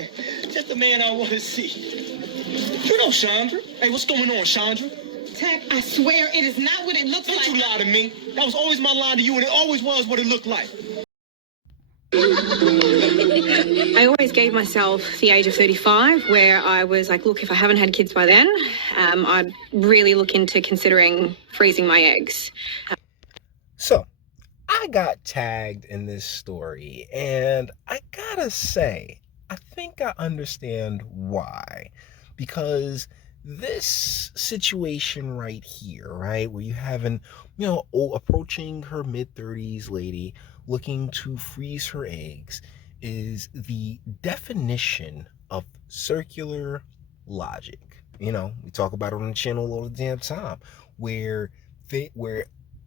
man. Just the man I want to see. You know Chandra. Hey, what's going on, Chandra? Tech, I swear it is not what it looks like. Don't you lie to me. That was always my line to you, and it always was what it looked like. I always gave myself the age of 35 where I was like, look, if I haven't had kids by then, I'd really look into considering freezing my eggs. So, I got tagged in this story, and I gotta say, I think I understand why. Because this situation right here, right, where you have an, approaching her mid-30s lady looking to freeze her eggs is the definition of circular logic. We talk about it on the channel all the damn time, where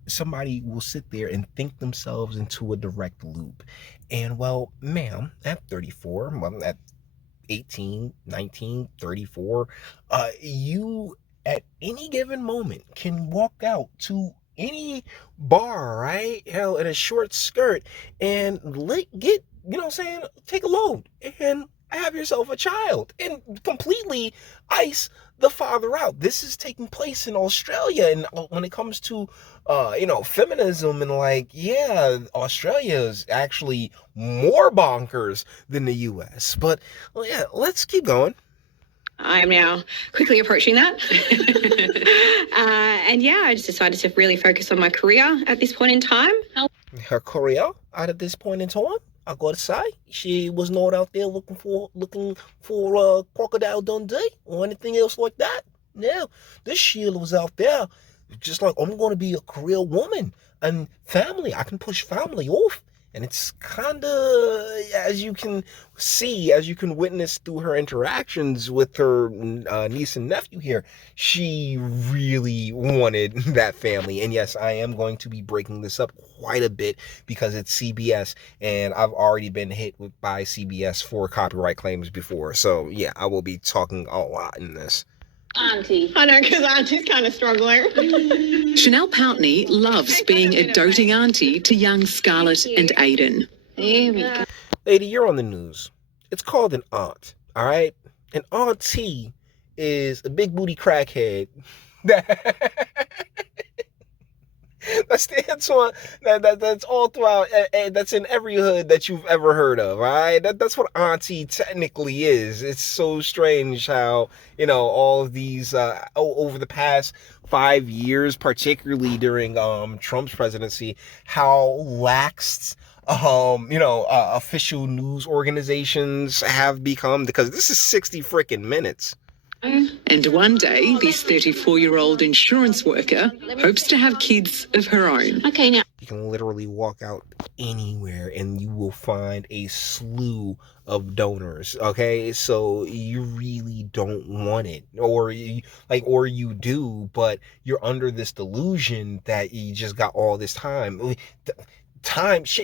somebody will sit there and think themselves into a direct loop. And well, ma'am, at 34, well, at 18, 19, 34, you at any given moment can walk out to any bar, right? Hell, in a short skirt and take a load and have yourself a child and completely ice the father out. This is taking place in Australia. And when it comes to, feminism and Australia is actually more bonkers than the US. But yeah, let's keep going. I'm now quickly approaching that. I just decided to really focus on my career at this point in time. Her career at this point in time, I gotta say, she was not out there looking for Crocodile Dundee or anything else like that. No, this Sheila was out there just like, I'm going to be a career woman and family. I can push family off. And it's kind of, as you can witness through her interactions with her niece and nephew here, she really wanted that family. And yes, I am going to be breaking this up quite a bit because it's CBS, and I've already been hit by CBS for copyright claims before. So yeah, I will be talking a lot in this. Auntie. I know, because Auntie's kind of struggling. Chanel Pountney loves being a doting auntie to young Scarlett and Aiden. There we go. Lady, you're on the news. It's called an aunt, all right? An auntie is a big booty crackhead that stands on that's all throughout, that's in every hood that you've ever heard of, all right? That's what auntie technically is. It's so strange how all of these over the past 5 years, particularly during Trump's presidency, how laxed official news organizations have become, because this is 60 freaking minutes. And one day, this 34-year-old insurance worker hopes to have kids of her own. Okay, now. You can literally walk out anywhere and you will find a slew of donors, okay? So you really don't want it. Or you do, but you're under this delusion that you just got all this time.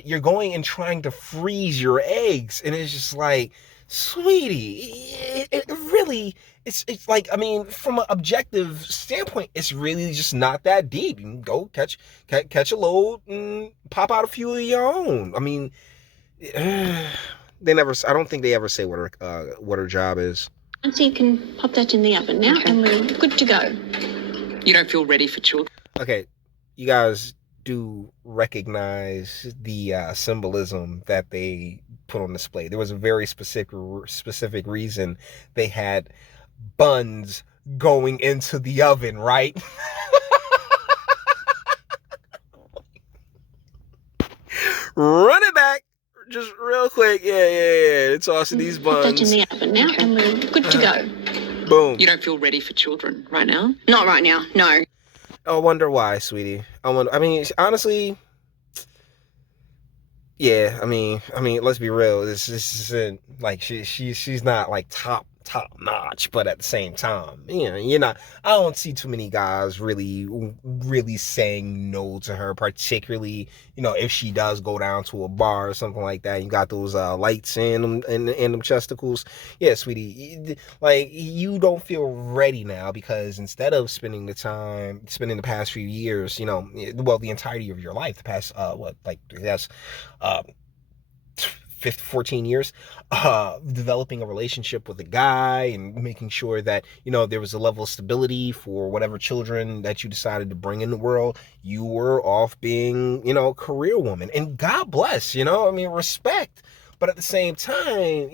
You're going and trying to freeze your eggs. And it's just like, sweetie, it really, it's like, I mean, from an objective standpoint, it's really just not that deep. You can go catch a load and pop out a few of your own. I mean, I don't think they ever say what her job is. And so you can pop that in the oven now, and we're good to go. You don't feel ready for children? Okay, you guys do recognize the symbolism that they put on display. There was a very specific reason they had buns going into the oven, right? Run it back just real quick. Yeah. Tossing these buns. Put that in the oven now, and we're good to go. Boom. You don't feel ready for children right now? Not right now, no. I wonder why, sweetie. Honestly, yeah. I mean, let's be real. This isn't like she's not like top notch, but at the same time, you're not. I don't see too many guys really saying no to her, particularly if she does go down to a bar or something like that. You got those lights in them chesticles. Yeah, sweetie, like you don't feel ready now because instead of spending the past few years, the entirety of your life, the past 14 years, developing a relationship with a guy and making sure that, there was a level of stability for whatever children that you decided to bring in the world. You were off being, career woman, and God bless, respect. But at the same time,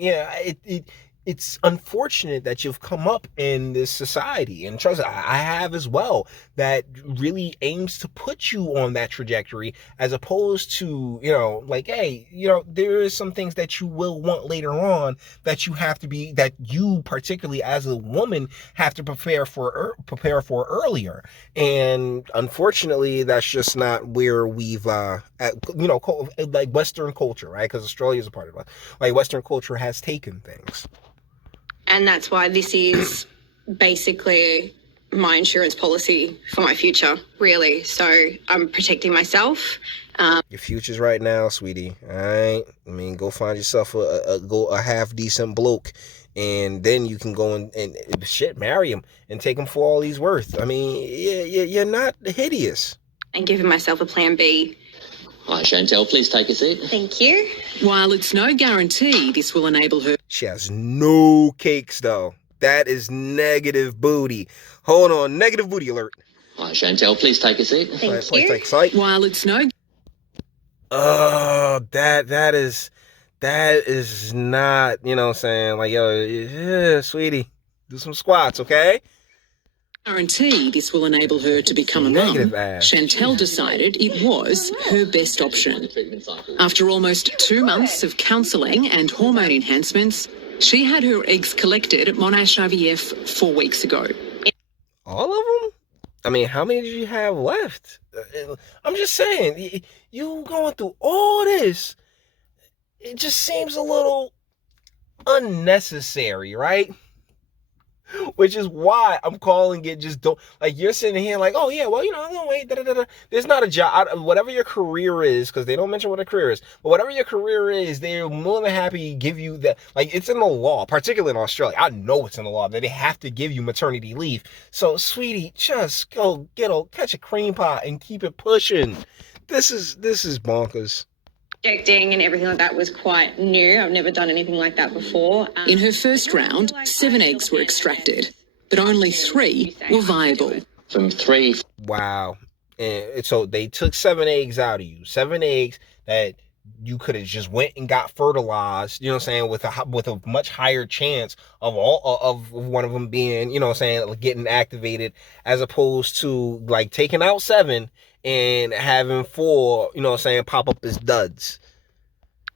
it's unfortunate that you've come up in this society, and trust me, I have as well, that really aims to put you on that trajectory, as opposed to, hey, there is some things that you will want later on that you particularly as a woman have to prepare for earlier. And unfortunately, that's just not where we've, like Western culture, right? Because Australia is a part of it. Like Western culture has taken things. And that's why this is basically my insurance policy for my future, really. So I'm protecting myself. Your future's right now, sweetie. All right. I mean, go find yourself a half decent bloke, and then you can go and marry him and take him for all he's worth. I mean, you're not hideous. And giving myself a plan B. Hi, Chantel, please take a seat. Thank you. While it's no guarantee this will enable her... She has no cakes, though. That is negative booty. Hold on, negative booty alert. Hi, Chantel, please take a seat. Thank you. While it's no... that is not, what I'm saying? Like, yeah, sweetie, do some squats, okay? Guarantee this will enable her to become a mum, Chantel decided it was her best option. After almost 2 months of counselling and hormone enhancements, she had her eggs collected at Monash IVF 4 weeks ago. All of them? I mean, how many did you have left? I'm just saying, you going through all this, it just seems a little unnecessary, right? Which is why I'm calling it just don't, like, you're sitting here like, oh yeah, well, I'm gonna wait, There's not a job, whatever your career is, because they don't mention what a career is, but whatever your career is, they're more than happy to give you that. Like, it's in the law, particularly in Australia. I know it's in the law that they have to give you maternity leave. So, sweetie, just go catch a cream pie and keep it pushing. This is bonkers. Injecting and everything like that was quite new. I've never done anything like that before. In her first round, 7 eggs were extracted, but only 3 were viable. From 3... Wow. And so they took 7 eggs out of you. 7 eggs that you could have just went and got fertilized, with a much higher chance of one of them being, getting activated, as opposed to like taking out 7 and having 4, pop up as duds.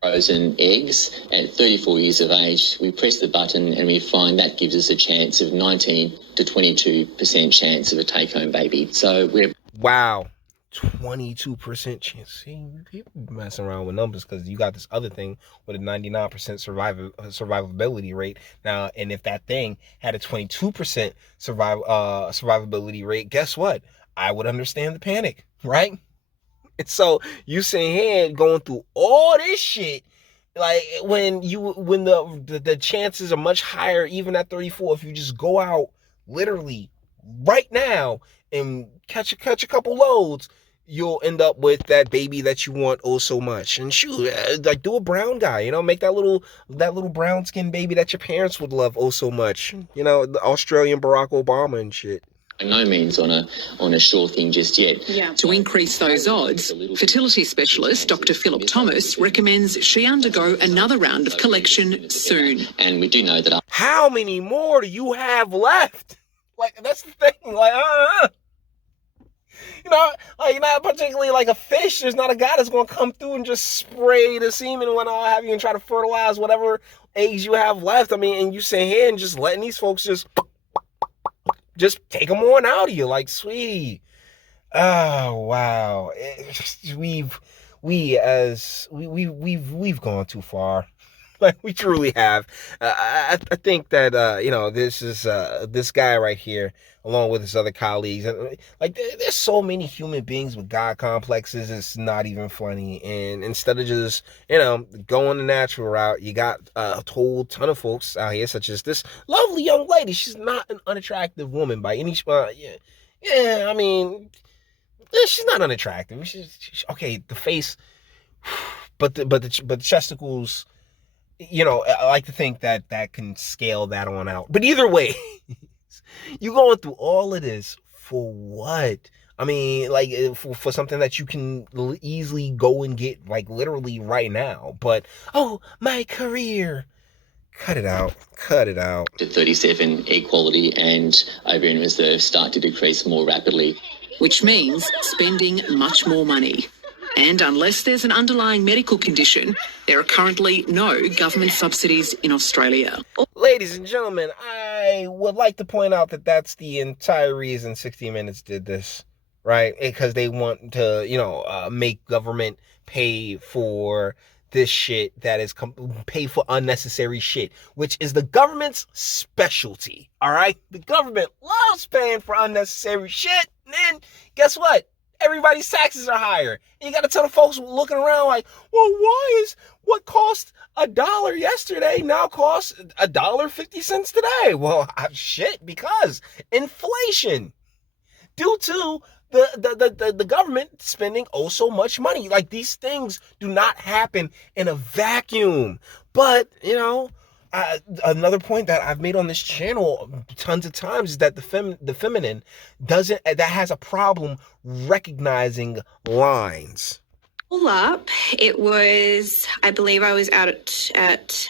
Frozen eggs at 34 years of age. We press the button and we find that gives us a chance of 19 to 22% chance of a take-home baby. So we're... Wow. 22% chance. See, people messing around with numbers because you got this other thing with a 99% survivability rate. Now, and if that thing had a 22% survivability rate, guess what? I would understand the panic, right? And so you sitting here going through all this shit, like when the chances are much higher, even at 34, if you just go out literally right now and catch a couple loads, you'll end up with that baby that you want oh so much. And shoot, like, do a brown guy, make that little brown skin baby that your parents would love oh so much. The Australian Barack Obama and shit. By no means on a sure thing just yet. Yeah. To increase those odds, fertility specialist Dr. Philip Thomas recommends she undergo another round of collection soon. And we do know that... How many more do you have left? Like, that's the thing. Like, not particularly like a fish. There's not a guy that's going to come through and just spray the semen and whatnot, have you, and try to fertilize whatever eggs you have left. I mean, and you sit here and just letting these folks just take them on out of you, like, sweetie. Oh wow, we've gone too far. Like, we truly have. I think that this is this guy right here, along with his other colleagues, like, there's so many human beings with God complexes. It's not even funny. And instead of just going the natural route, you got a whole ton of folks out here, such as this lovely young lady. She's not an unattractive woman by any I mean, she's not unattractive. She's okay. The face, but the chesticles you know, I like to think that that can scale that on out. But either way, you going through all of this for what? I mean, like for something that you can easily go and get, like literally right now. But oh, my career. Cut it out. Cut it out. To 37, egg quality and ovarian reserve start to decrease more rapidly. Which means spending much more money. And unless there's an underlying medical condition, there are currently no government subsidies in Australia. Ladies and gentlemen, I would like to point out that that's the entire reason 60 Minutes did this, right? Because they want to, you know, make government pay for this shit that is pay for unnecessary shit, which is the government's specialty, all right? The government loves paying for unnecessary shit, and then guess what? Everybody's taxes are higher. And you got to tell the folks looking around like, well, why is what cost $1 yesterday now costs $1.50 today? Well, shit, because inflation due to the government spending oh so much money. Like, these things do not happen in a vacuum. But, you know, another point that I've made on this channel tons of times is that the feminine that has a problem recognizing lines. All up, it was, I believe I was out at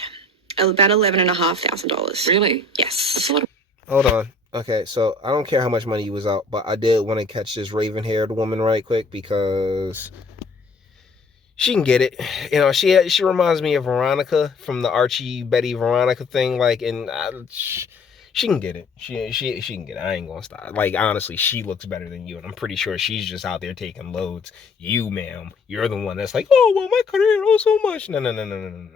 about $11,500. Really? Yes. That's a lot of... Hold on. Okay, so I don't care how much money you was out, but I did want to catch this raven-haired woman right quick because she can get it. You know, she reminds me of Veronica from the Archie Betty Veronica thing. Like, and she can get it. She can get it. I ain't gonna stop. Like, honestly, she looks better than you, and I'm pretty sure she's just out there taking loads. You, ma'am, you're the one that's like, oh well, my career, oh so much. No.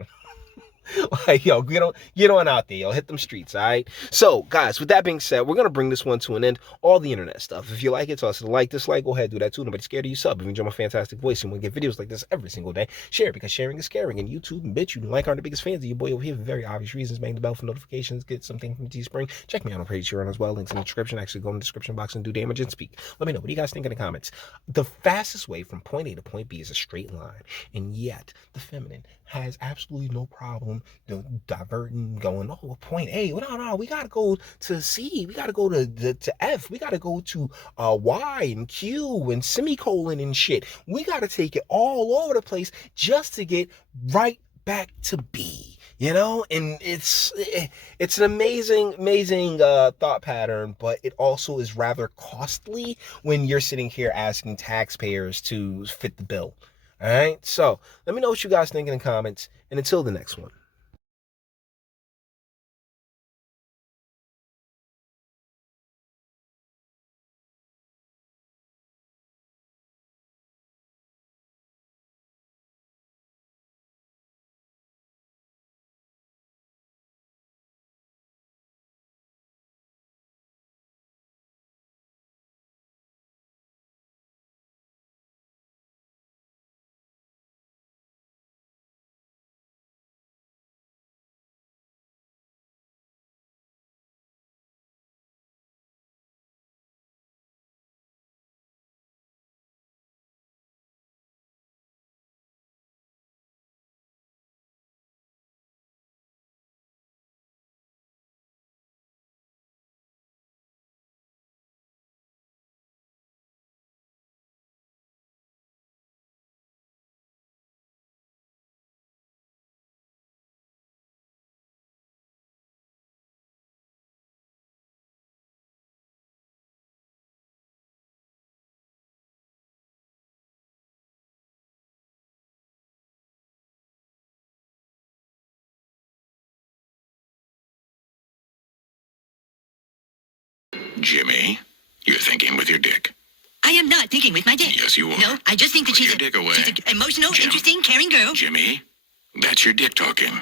Like, yo, get on out there, yo, hit them streets, all right? So, guys, with that being said, we're going to bring this one to an end. All the internet stuff. If you like it, toss it a like, dislike, go ahead, do that too. Nobody's scared of you, sub. If you enjoy my fantastic voice and want to get videos like this every single day, share it, because sharing is caring. And YouTube and Bitchute and like aren't the biggest fans of your boy over here for very obvious reasons. Bang the bell for notifications, get something from Teespring. Check me out on Patreon as well. Links in the description. Actually, go in the description box and do damage and speak. Let me know. What do you guys think in the comments? The fastest way from point A to point B is a straight line. And yet, the feminine has absolutely no problem diverting, going, oh, point A. Well, no, we gotta go to C. We gotta go to F. We gotta go to Y and Q and semicolon and shit. We gotta take it all over the place just to get right back to B. You know, and it's an amazing thought pattern, but it also is rather costly when you're sitting here asking taxpayers to fit the bill. All right, so let me know what you guys think in the comments, and until the next one. Jimmy, you're thinking with your dick. I am not thinking with my dick. Yes, you are. No, I just think that Put your dick away. she's an emotional, Jim. interesting, caring girl. Jimmy, that's your dick talking.